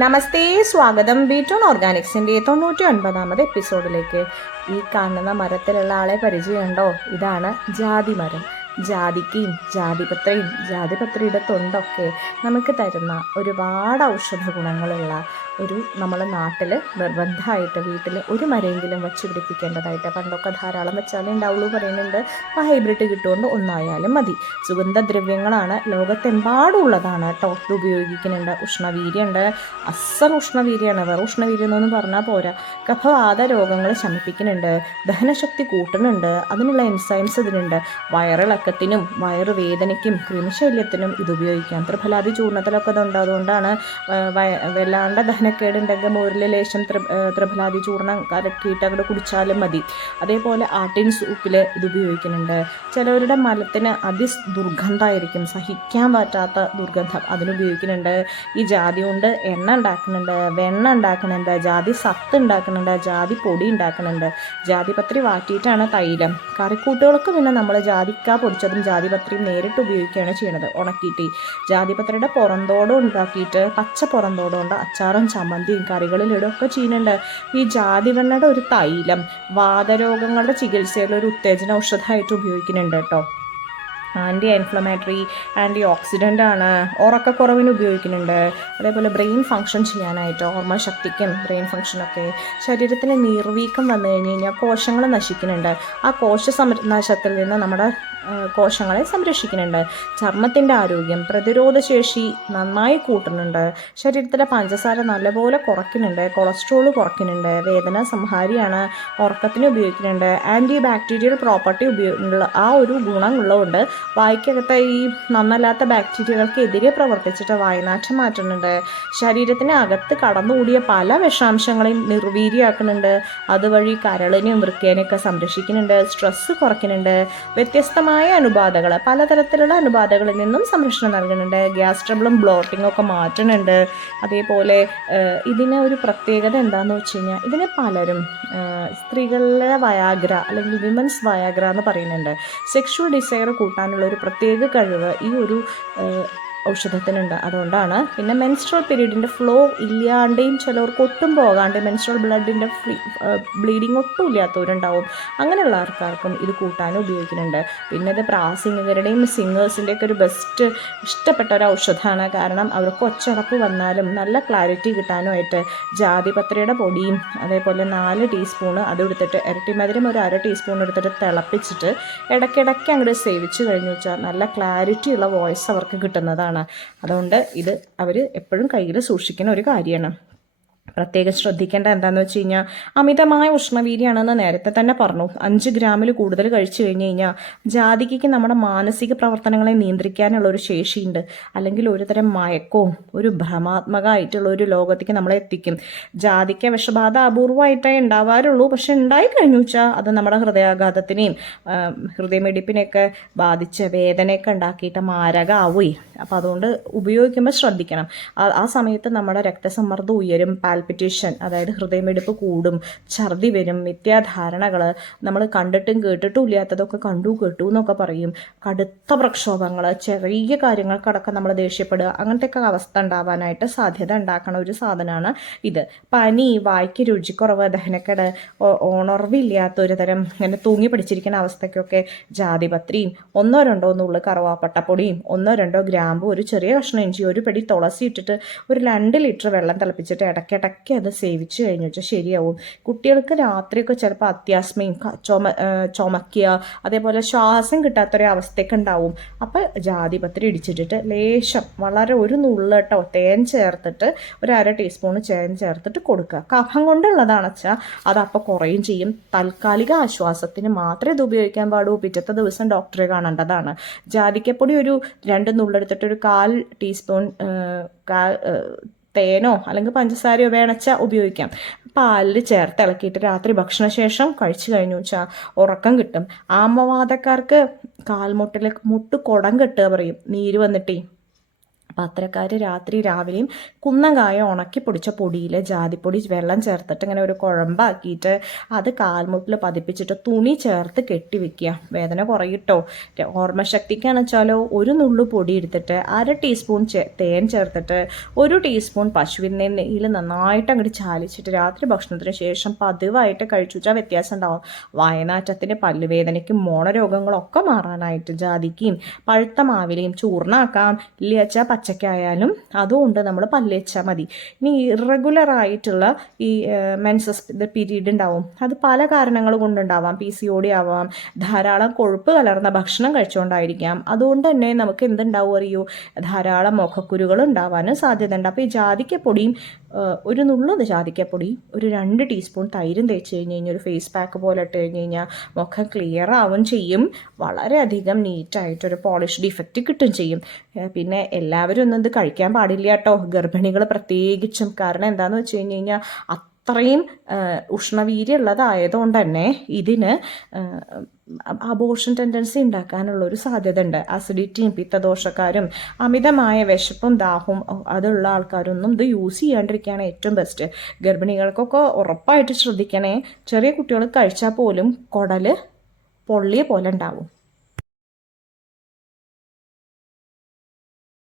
നമസ്തേ, സ്വാഗതം ബി2 ഓർഗാനിക്സിൻ്റെ 99ാമത് എപ്പിസോഡിലേക്ക്. ഈ കാണുന്ന മരത്തിലുള്ള ആളെ പരിചയമുണ്ടോ? ഇതാണ് ജാതി മരം. ജാതിക്കയും ജാതിപത്രയും ജാതിപത്രിയുടെ തൊണ്ടൊക്കെ നമുക്ക് തരുന്ന ഒരുപാട് ഔഷധ ഗുണങ്ങളുള്ള നമ്മുടെ നാട്ടിൽ നിർബന്ധമായിട്ട് വീട്ടിൽ ഒരു മരമെങ്കിലും വച്ച് പിടിപ്പിക്കേണ്ടതായിട്ട്. പണ്ടൊക്കെ ധാരാളം വെച്ചാലേ ഉണ്ടാവുള്ളൂ പറയുന്നുണ്ട്. അപ്പോൾ ഹൈബ്രിഡ് കിട്ടുകൊണ്ട് ഒന്നായാലും മതി. സുഗന്ധദ്രവ്യങ്ങളാണ്, ലോകത്തെമ്പാടും ഉള്ളതാണ് കേട്ടോ. ഇത് ഉപയോഗിക്കുന്നുണ്ട്. ഉഷ്ണവീര്യമുണ്ട്, അസൽ ഉഷ്ണവീര്യമാണ്. വേറെ ഉഷ്ണവീര്യം എന്നൊന്നും പറഞ്ഞാൽ പോരാ. കഫവാത രോഗങ്ങൾ ശമിപ്പിക്കുന്നുണ്ട്, ദഹനശക്തി കൂട്ടുന്നുണ്ട്, അതിനുള്ള എൻസൈംസ് ഇതിനുണ്ട്. വയറിളക്കത്തിനും വയറുവേദനയ്ക്കും ക്രിമിശല്യത്തിനും ഇത് ഉപയോഗിക്കാം. ത്രിഫലാദി ചൂർണത്തിലൊക്കെ ഇതുണ്ട്. അതുകൊണ്ടാണ് വല്ലാണ്ട് ദഹനക്കേടുണ്ടെങ്കിൽ മോരിൽ ലേശം ത്രിഫലാദി ചൂർണം കലക്കിയിട്ട് അങ്ങോട്ട് കുടിച്ചാലും മതി. അതേപോലെ ആട്ടിൻ സൂപ്പിൽ ഇത് ഉപയോഗിക്കുന്നുണ്ട്. ചിലവരുടെ മലത്തിന് ദുർഗന്ധമായിരിക്കും, സഹിക്കാൻ പറ്റാത്ത ദുർഗന്ധം, അതിനുപയോഗിക്കുന്നുണ്ട്. ഈ ജാതി കൊണ്ട് എണ്ണ ഉണ്ടാക്കുന്നുണ്ട്, വെണ്ണ ഉണ്ടാക്കുന്നുണ്ട്, ജാതി സത്ത് ഉണ്ടാക്കുന്നുണ്ട്, ജാതി പൊടി ഉണ്ടാക്കുന്നുണ്ട്. ജാതിപത്രി വാറ്റിയിട്ടാണ് തൈലം. കറിക്കൂട്ടുകൾക്ക് പിന്നെ നമ്മൾ ജാതിക്ക പൊടിച്ചതും ജാതിപത്രിയും നേരിട്ട് ഉപയോഗിക്കുകയാണ് ചെയ്യുന്നത്. ഉണക്കിയിട്ട് ജാതിപത്രിയുടെ പുറന്തോടും ഉണ്ടാക്കിയിട്ട് പച്ച പുറന്തോടുകൊണ്ട് അച്ചാറും ചമ്മന്തിയും കറികളിലിടൊക്കെ ചെയ്യുന്നുണ്ട്. ഈ ജാതിവെണ്ണയുടെ ഒരു തൈലം വാതരോഗങ്ങളുടെ ചികിത്സയിൽ ഒരു ഉത്തേജന ഔഷധമായിട്ട് ഉപയോഗിക്കുന്നുണ്ട് കേട്ടോ. ആൻറ്റി ഇൻഫ്ലമേറ്ററി, ആൻറ്റി ഓക്സിഡൻ്റ് ആണ്. ഉറക്കക്കുറവിന് ഉപയോഗിക്കുന്നുണ്ട്. അതേപോലെ ബ്രെയിൻ ഫങ്ഷൻ ചെയ്യാനായിട്ട്, ഓർമ്മ ശക്തിക്കും ബ്രെയിൻ ഫങ്ഷനൊക്കെ. ശരീരത്തിന് നീർവീക്കം വന്നു കഴിഞ്ഞ് കഴിഞ്ഞാൽ കോശങ്ങൾ നശിക്കുന്നുണ്ട്. ആ നാശത്തിൽ നിന്ന് നമ്മുടെ കോശങ്ങളെ സംരക്ഷിക്കുന്നുണ്ട്. ചർമ്മത്തിൻ്റെ ആരോഗ്യം, പ്രതിരോധശേഷി നന്നായി കൂട്ടുന്നുണ്ട്. ശരീരത്തിലെ പഞ്ചസാര നല്ലപോലെ കുറയ്ക്കുന്നുണ്ട്, കൊളസ്ട്രോൾ കുറയ്ക്കുന്നുണ്ട്. വേദന സംഹാരിയാണ്, ഉറക്കത്തിന് ഉപയോഗിക്കുന്നുണ്ട്. ആൻറ്റി ബാക്ടീരിയൽ പ്രോപ്പർട്ടി ഉള്ള ആ ഒരു ഗുണം ഉള്ളതുകൊണ്ട് വായ്ക്കകത്തെ ഈ നന്നല്ലാത്ത ബാക്ടീരിയകൾക്കെതിരെ പ്രവർത്തിച്ചിട്ട് വായനാറ്റം മാറ്റുന്നുണ്ട്. ശരീരത്തിന് അകത്ത് കടന്നുകൂടിയ പല വിഷാംശങ്ങളെയും നിർവീര്യമാക്കുന്നുണ്ട്. അതുവഴി കരളിനെയും വൃക്കേനെയൊക്കെ സംരക്ഷിക്കുന്നുണ്ട്. സ്ട്രെസ്സ് കുറയ്ക്കുന്നുണ്ട്. വ്യത്യസ്തമായ അണുബാധകൾ, പലതരത്തിലുള്ള അണുബാധകളിൽ നിന്നും സംരക്ഷണം നൽകുന്നുണ്ട്. ഗ്യാസ് ട്രബിളും ബ്ലോട്ടിങ്ങും ഒക്കെ മാറ്റുന്നുണ്ട്. അതേപോലെ ഇതിന് ഒരു പ്രത്യേകത എന്താണെന്ന് വെച്ച് കഴിഞ്ഞാൽ, ഇതിന് പലരും സ്ത്രീകളിലെ വയാഗ്ര അല്ലെങ്കിൽ വിമൻസ് വയാഗ്ര എന്ന് പറയുന്നുണ്ട്. സെക്ഷുവൽ ഡിസയർ കൂട്ടാനുള്ള ഒരു പ്രത്യേക കഴിവ് ഈ ഒരു ഔഷധത്തിനുണ്ട്. അതുകൊണ്ടാണ്. പിന്നെ മെൻസ്ട്രൽ പീരീഡിൻ്റെ ഫ്ലോ ഇല്ലാണ്ടെയും ചിലവർക്ക് ഒട്ടും പോകാണ്ട് മെൻസ്ട്രൽ ബ്ലഡിൻ്റെ ബ്ലീഡിങ് ഒട്ടും ഇല്ലാത്തവരുണ്ടാവും. അങ്ങനെയുള്ള ആൾക്കാർക്കും ഇത് കൂട്ടാനും ഉപയോഗിക്കുന്നുണ്ട്. പിന്നെ ഇത് പ്രാസംഗികരുടെയും സിംഗേഴ്സിൻ്റെയൊക്കെ ഒരു ബെസ്റ്റ് ഇഷ്ടപ്പെട്ട ഒരു ഔഷധമാണ്. കാരണം അവർക്ക് ഒച്ചടപ്പ് വന്നാലും നല്ല ക്ലാരിറ്റി കിട്ടാനുമായിട്ട് ജാതിപത്രിയുടെ പൊടിയും അതേപോലെ 4 ടീസ്പൂണ് അതെടുത്തിട്ട് ഇരട്ടിമധുരം ഒരു 1/2 ടീസ്പൂൺ എടുത്തിട്ട് തിളപ്പിച്ചിട്ട് ഇടയ്ക്കിടയ്ക്ക് അങ്ങോട്ട് സേവിച്ച് കഴിഞ്ഞു വെച്ചാൽ നല്ല ക്ലാരിറ്റിയുള്ള വോയിസ് അവർക്ക് കിട്ടുന്നതാണ്. അതുകൊണ്ട് ഇത് അവർ എപ്പോഴും കയ്യിൽ സൂക്ഷിക്കുന്ന ഒരു കാര്യമാണ്. പ്രത്യേകം ശ്രദ്ധിക്കേണ്ട എന്താണെന്ന് വെച്ച് കഴിഞ്ഞാൽ, അമിതമായ ഉഷ്ണവീര്യമാണെന്ന് നേരത്തെ തന്നെ പറഞ്ഞു. 5 ഗ്രാമിൽ കൂടുതൽ കഴിച്ചു കഴിഞ്ഞ് കഴിഞ്ഞാൽ ജാതിക്കയ്ക്ക് നമ്മുടെ മാനസിക പ്രവർത്തനങ്ങളെ നിയന്ത്രിക്കാനുള്ള ഒരു ശേഷിയുണ്ട്. അല്ലെങ്കിൽ ഒരു തരം മയക്കവും ഒരു ഭ്രമാത്മകമായിട്ടുള്ള ഒരു ലോകത്തേക്ക് നമ്മളെ എത്തിക്കും. ജാതിക്ക വിഷബാധ അപൂർവമായിട്ടേ ഉണ്ടാവാറുള്ളൂ. പക്ഷെ ഉണ്ടായി കഴിഞ്ഞു വെച്ചാൽ അത് നമ്മുടെ ഹൃദയാഘാതത്തിനെയും ഹൃദയമിടിപ്പിനെയൊക്കെ ബാധിച്ച് വേദനയൊക്കെ ഉണ്ടാക്കിയിട്ട് മാരകമാവുകയും. അപ്പോൾ അതുകൊണ്ട് ഉപയോഗിക്കുമ്പോൾ ശ്രദ്ധിക്കണം. ആ സമയത്ത് നമ്മുടെ രക്തസമ്മർദ്ദം ഉയരും, പാൽപിറ്റേഷൻ അതായത് ഹൃദയമിടിപ്പ് കൂടും, ഛർദി വരും, മിഥ്യാധാരണകൾ, നമ്മൾ കണ്ടിട്ടും കേട്ടിട്ടും ഇല്ലാത്തതൊക്കെ കണ്ടു കേട്ടു എന്നൊക്കെ പറയും, കടുത്ത പ്രക്ഷോഭങ്ങൾ, ചെറിയ കാര്യങ്ങൾക്കടക്കം നമ്മൾ ദേഷ്യപ്പെടുക, അങ്ങനത്തെയൊക്കെ അവസ്ഥ ഉണ്ടാവാനായിട്ട് സാധ്യത ഉണ്ടാക്കുന്ന ഒരു സാധനമാണ് ഇത്. പനി, വായ്ക്ക് രുചിക്കുറവ്, ദഹനക്കേട്, ഉണർവില്ലാത്ത ഒരു തരം ഇങ്ങനെ തൂങ്ങി പിടിച്ചിരിക്കുന്ന അവസ്ഥയ്ക്കൊക്കെ ജാതിപത്രിയും 1-2 നുള്ളു കറുവാപ്പട്ടപ്പൊടിയും 1-2 ഗ്രാമ്പും ഒരു ചെറിയ കഷ്ണം ഇഞ്ചി ഒരു പിടി തുളസി ഇട്ടിട്ട് ഒരു 2 ലിറ്റർ വെള്ളം തിളപ്പിച്ചിട്ട് ഇടയ്ക്കിടയ്ക്ക് അത് സേവിച്ച് കഴിഞ്ഞു വെച്ചാൽ ശരിയാവും. കുട്ടികൾക്ക് രാത്രിയൊക്കെ ചിലപ്പോൾ അത്യാസ്മയും ചുമക്കുക അതേപോലെ ശ്വാസം കിട്ടാത്തൊരവസ്ഥയൊക്കെ ഉണ്ടാവും. അപ്പോൾ ജാതിപത്രി ഇടിച്ചിട്ടിട്ട് ലേശം വളരെ ഒരു നുള്ളട്ടോ തേൻ ചേർത്തിട്ട് ഒരു 1/2 ടീസ്പൂൺ തേൻ ചേർത്തിട്ട് കൊടുക്കുക. കഫം കൊണ്ടുള്ളതാണ് വെച്ചാൽ അതപ്പോൾ കുറയും ചെയ്യും. താൽക്കാലിക ആശ്വാസത്തിന് മാത്രമേ ഇത് ഉപയോഗിക്കാൻ പാടൂ. പിറ്റത്തെ ദിവസം ഡോക്ടറെ കാണേണ്ടതാണ്. ജാതിക്കപ്പൊടി ഒരു 2 നുള്ളെടുത്തിട്ട് ഒരു 1/4 ടീസ്പൂൺ തേനോ അല്ലെങ്കിൽ പഞ്ചസാരയോ വേണച്ചാൽ ഉപയോഗിക്കാം. പാലിൽ ചേർത്ത് ഇളക്കിയിട്ട് രാത്രി ഭക്ഷണശേഷം കഴിച്ചു കഴിഞ്ഞു വെച്ചാൽ ഉറക്കം കിട്ടും. ആമവാദക്കാർക്ക് കാൽമുട്ടിൽ മുട്ട് കുടം കെട്ടുക പറയും, നീര് വന്നിട്ടേ. അപ്പം അത്തരക്കാർ രാവിലെയും കുന്നങ്കായ ഉണക്കി പൊടിച്ച പൊടിയിൽ ജാതിപ്പൊടി വെള്ളം ചേർത്തിട്ട് ഇങ്ങനെ ഒരു കുഴമ്പാക്കിയിട്ട് അത് കാൽമുട്ടിൽ പതിപ്പിച്ചിട്ട് തുണി ചേർത്ത് കെട്ടി വെക്കുക. വേദന കുറയിട്ടോ. ഓർമ്മശക്തിക്കാണെന്ന് വെച്ചാലോ ഒരു നുള്ളു പൊടി എടുത്തിട്ട് 1/2 ടീസ്പൂൺ തേൻ ചേർത്തിട്ട് 1 ടീസ്പൂൺ പശുവിൻ നെയ്യിൽ നന്നായിട്ട് അങ്ങോട്ട് ചാലിച്ചിട്ട് രാത്രി ഭക്ഷണത്തിന് ശേഷം പതിവായിട്ട് കഴിച്ചു വെച്ചാൽ വ്യത്യാസം ഉണ്ടാവും. വയനാറ്റത്തിന്, പല്ലുവേദനയ്ക്കും മോണരോഗങ്ങളൊക്കെ മാറാനായിട്ട് ജാതിക്കയും പഴുത്ത മാവിലയും ചൂർണ്ണാക്കാം. ഇല്ലച്ചാൽ പച്ചക്കായാലും അതുകൊണ്ട് നമ്മൾ പല്ലേച്ചാൽ മതി. ഇനി ഇറഗുലർ ആയിട്ടുള്ള ഈ മെൻസസ് പീരീഡ് ഉണ്ടാവും. അത് പല കാരണങ്ങൾ കൊണ്ടുണ്ടാവാം. PCOD ആവാം, ധാരാളം കൊഴുപ്പ് കലർന്ന ഭക്ഷണം കഴിച്ചുകൊണ്ടായിരിക്കാം. അതുകൊണ്ട് തന്നെ നമുക്ക് എന്തുണ്ടാവും അറിയോ, ധാരാളം മുഖക്കുരുകൾ ഉണ്ടാവാനും സാധ്യതയുണ്ട്. അപ്പോൾ ഈ ജാതിക്കപ്പൊടിയും ഒരു നുള്ളത് ജാതിക്കപ്പൊടി, ഒരു 2 ടീസ്പൂൺ തൈരും തേച്ച് കഴിഞ്ഞ് കഴിഞ്ഞാൽ ഒരു ഫേസ് പാക്ക് പോലെ ഇട്ട് കഴിഞ്ഞ് കഴിഞ്ഞാൽ മുഖം ക്ലിയർ ആവും ചെയ്യും. വളരെയധികം നീറ്റായിട്ടൊരു പോളിഷ്ഡ് ഇഫക്റ്റ് കിട്ടും ചെയ്യും. പിന്നെ എല്ലാവരും ഒന്നും ഇത് കഴിക്കാൻ പാടില്ല കേട്ടോ, ഗർഭിണികൾ പ്രത്യേകിച്ചും. കാരണം എന്താണെന്ന് വെച്ച് കഴിഞ്ഞ് കഴിഞ്ഞാൽ അത്രയും ഉഷ്ണവീര്യമുള്ളതായതുകൊണ്ട് തന്നെ ഇതിന് അബോർഷൻ ടെൻഡൻസി ഉണ്ടാക്കാനുള്ളൊരു സാധ്യത ഉണ്ട്. അസിഡിറ്റിയും പിത്തദോഷക്കാരും അമിതമായ വിശപ്പും ദാഹവും അതുള്ള ആൾക്കാരൊന്നും ഇത് യൂസ് ചെയ്യാണ്ടിരിക്കുകയാണ് ഏറ്റവും ബെസ്റ്റ്. ഗർഭിണികൾക്കൊക്കെ ഉറപ്പായിട്ട് ശ്രദ്ധിക്കണേ. ചെറിയ കുട്ടികൾ കഴിച്ചാൽ പോലും കുടൽ പൊള്ളിയ പോലെ ഉണ്ടാവും.